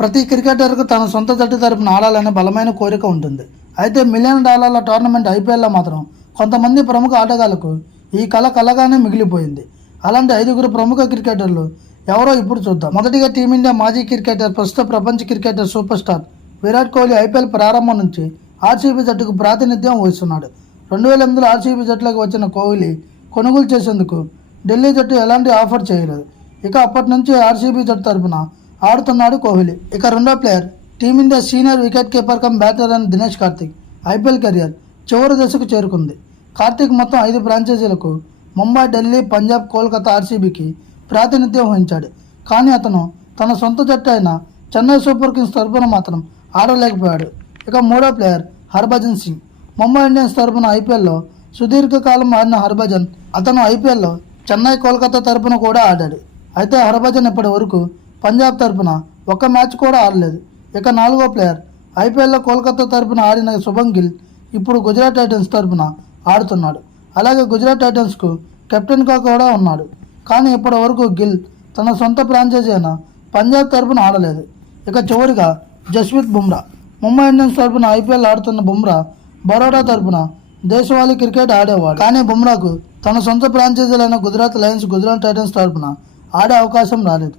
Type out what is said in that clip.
ప్రతి క్రికెటర్కు తన సొంత జట్టు తరపున ఆడాలనే బలమైన కోరిక ఉంటుంది. అయితే మిలియన్ డాలర్ల టోర్నమెంట్ ఐపీఎల్లో మాత్రం కొంతమంది ప్రముఖ ఆటగాళ్ళకు ఈ కళ కలగానే మిగిలిపోయింది. అలాంటి ఐదుగురు ప్రముఖ క్రికెటర్లు ఎవరో ఇప్పుడు చూద్దాం. మొదటిగా టీమిండియా మాజీ క్రికెటర్ ప్రస్తుత ప్రపంచ cricketer super star Virat Kohli IPL ప్రారంభం నుంచి ఆర్సీబీ జట్టుకు ప్రాతినిధ్యం వహిస్తున్నాడు. రెండు వేల ఎనిమిదిలో ఆర్సీబీ జట్టులోకి వచ్చిన కోహ్లీ కొనుగోలు చేసేందుకు ఢిల్లీ జట్టు ఎలాంటి ఆఫర్ చేయలేదు. ఇక అప్పటి నుంచి ఆర్సీబీ జట్టు తరపున ఆడుతున్నాడు కోహ్లీ. ఇక రెండో player team India senior wicket keeper cum batter అని దినేష్ కార్తిక్ ఐపీఎల్ కెరియర్ చివరి దశకు చేరుకుంది. కార్తిక్ మొత్తం ఐదు ఫ్రాంచైజీలకు ముంబై ఢిల్లీ పంజాబ్ కోల్కతా ఆర్సీబీకి ప్రాతినిధ్యం వహించాడు. కానీ అతను తన సొంత జట్టు అయిన చెన్నై సూపర్ కింగ్స్ తరపున మాత్రం ఆడలేకపోయాడు. ఇక మూడో ప్లేయర్ హర్భజన్ సింగ్. ముంబై ఇండియన్స్ తరపున ఐపీఎల్లో సుదీర్ఘకాలం ఆడిన హర్భజన్ అతను ఐపీఎల్లో చెన్నై కోల్కతా తరపున కూడా ఆడాడు. అయితే హర్భజన్ ఇప్పటి వరకు పంజాబ్ తరపున ఒక్క మ్యాచ్ కూడా ఆడలేదు. ఇక నాలుగో ప్లేయర్ ఐపీఎల్లో కోల్కతా తరపున ఆడిన శుభం గిల్ ఇప్పుడు గుజరాత్ టైటన్స్ తరపున ఆడుతున్నాడు. అలాగే గుజరాత్ టైటన్స్కు కెప్టెన్గా కూడా ఉన్నాడు. కానీ ఇప్పటి వరకు గిల్ తన సొంత ఫ్రాంచైజీ అయిన పంజాబ్ తరపున ఆడలేదు. ఇక చివరిగా జస్ప్రీత్ బుమ్రా ముంబై ఇండియన్స్ తరపున ఐపీఎల్ ఆడుతున్న బుమ్రా బరోడా తరపున దేశవాళీ క్రికెట్ ఆడేవాడు. కానీ బుమ్రాకు తన సొంత ఫ్రాంచైజీలైన గుజరాత్ లయన్స్ గుజరాత్ టైటన్స్ తరపున ఆడే అవకాశం రాలేదు.